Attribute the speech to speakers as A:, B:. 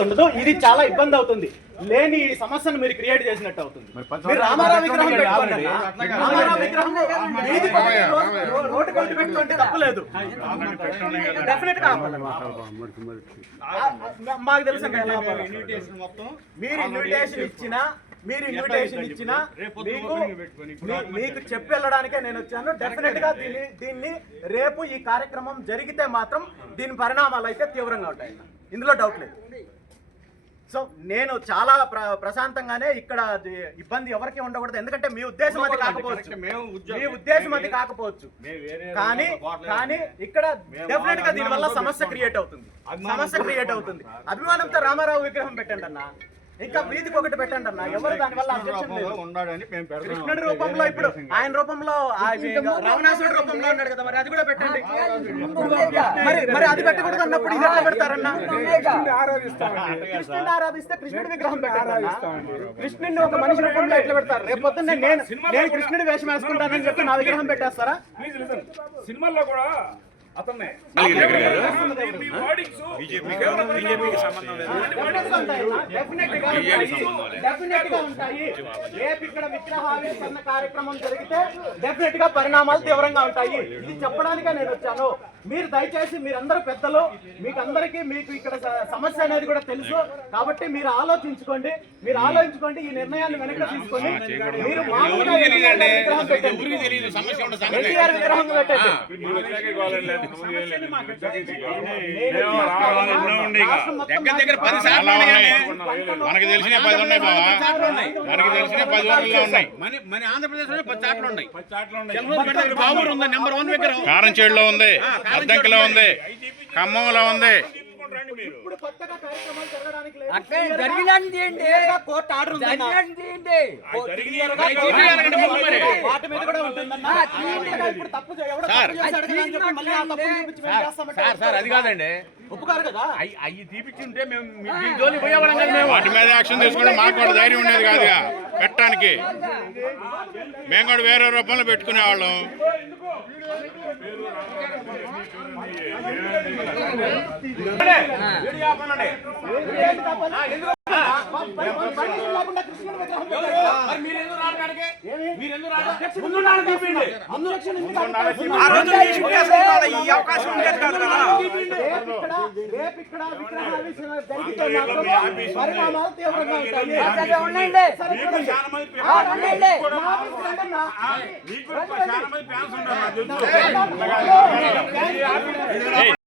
A: ఉండదు ఇది చాలా ఇబ్బంది అవుతుంది. లేని ఈ సమస్యను మీరు క్రియేట్ చేసినట్టు అవుతుంది. మీరు రామారావు విగ్రహం పెట్టుకోండి. రామారావు విగ్రహం వీధి పక్కన రో- రో- రోడ్డు కొట్టి పెట్టుకుంటే తప్పులేదు డెఫినెట్గా ఆ, మా- మాకు తెలుసు ఎలా. మీరు ఇన్విటేషన్ ఇచ్చినా మీరు ఇన్విటేషన్ ఇచ్చినా మీకు మీ- మీకు చెప్పి వెళ్ళడానికే నేను వచ్చాను. డెఫినెట్గా దీన్ని దీన్ని రేపు ఈ కార్యక్రమం జరిగితే మాత్రం దీని పరిణామాలు అయితే తీవ్రంగా ఉంటాయి. ఇందులో డౌట్ లేదు. సో నేను చాలా ప్ర- ప్రశాంతంగానే ఇక్కడ ఇబ్బంది ఎవరికి ఉండకూడదు. ఎందుకంటే మీ ఉద్దేశం అది కాకపోవచ్చు. మీ ఉద్దేశం అది కాకపోవచ్చు. కానీ కానీ ఇక్కడ డెఫినెట్గా దీని వల్ల సమస్య క్రియేట్ అవుతుంది. సమస్య క్రియేట్ అవుతుంది. అభిమానంతో రామారావు విగ్రహం పెట్టండి అన్న. ఇంకా వీధికి ఒకటి పెట్టండి అన్న. ఎవరు దాని వల్ల కృష్ణుడి రూపంలో ఇప్పుడు ఆయన రూపంలో ఆ రావణాసుడి రూపంలో ఉన్నాడు కదా మరి. అది కూడా పెట్టండి. మరి మరి అది పెట్టకూడదు అన్నప్పుడు ఇది ఎట్లా పెడతారన్న? కృష్ణుడిని ఆరాధిస్తే కృష్ణుడి విగ్రహం పెట్టారన్న కృష్ణుడిని ఒక మనిషి రూపంలో ఎట్లా పెడతారు? రేపు పొద్దున్న నేను నేను కృష్ణుడి వేషం వేసుకుంటానని చెప్పి నా విగ్రహం పెట్టేస్తారా?
B: సినిమాల్లో కూడా కేవలం బీజేపీకి సంబంధం లేదు.
A: Definite గా ఉంటాయి. Definite గా ఉంటాయి. రేపు ఇక్కడ విగ్రహావిష్కరణ కార్యక్రమం జరిగితే డెఫినెట్గా పరిణామాలు తీవ్రంగా ఉంటాయి. ఇది చెప్పడానికే నేను వచ్చాను. మీరు దయచేసి మీరందరూ పెద్దలు మీకు అందరికీ మీకు ఇక్కడ సమస్య అనేది కూడా తెలుసు. కాబట్టి మీరు ఆలోచించుకోండి. మీరు ఆలోచించుకోండి ఈ నిర్ణయాన్ని వెనక్కి తీసుకొని మీరు మామూలుగా విగ్రహం పెట్టండి. ఎన్టీఆర్ విగ్రహం
C: మనకి తెలిసిన పది ఉన్నాయి మనకి తెలిసిన పది ఊర్లలో ఉన్నాయి.
D: మన ఆంధ్రప్రదేశ్లో పది చాట్లు ఉన్నాయి. బాబు ఉంది నెంబర్ వన్ విగ్రహం.
C: కారంచేడులో ఉంది. అద్దంకిలో ఉంది ఖమ్మంలో ఉంది
A: ఇప్పుడు కొత్తగా కార్యక్రమాలు జరగడానికి లేదు.
E: అక్కడ జరిగినట్టు తీయండి
A: క్లియర్గా కోర్టు ఆర్డర్ ఉందన్న.
E: జరిగినట్టు తీయండి
A: వాటి మీద కూడా ఉంటుందన్న. అంతేగా ఇప్పుడు తప్పు చే- ఎవడో తప్పు చేశాడు కదా అని చెప్పి మళ్ళీ ఆ తప్పుని చూపించి మేము చేస్తామంటే
D: సార్ సార్ అది కాదండి
A: ఒప్పుకోరు కదా
D: తీపిచ్చుంటే మేము మీ జోలి పోయేవాళ్ళం కదా మేము
C: వాటి మీద యాక్షన్ తీసుకుంటే మాకు కూడా ధైర్యం ఉండేది కాదుగా పెట్టడానికి మేము కూడా వేరే రూపంలో పెట్టుకునేవాళ్ళం
A: ఏంటి తప్పని? మరి- మరి పర్మిషన్ లేకుండా కృష్ణుడి విగ్రహం పెట్టారు.
B: ముందు నాడు తీపిండి
A: ముందు రక్షణ ఎందుకు
B: ఈ అవకాశం ఉండేది కాదు. కదా
E: ఉండండి.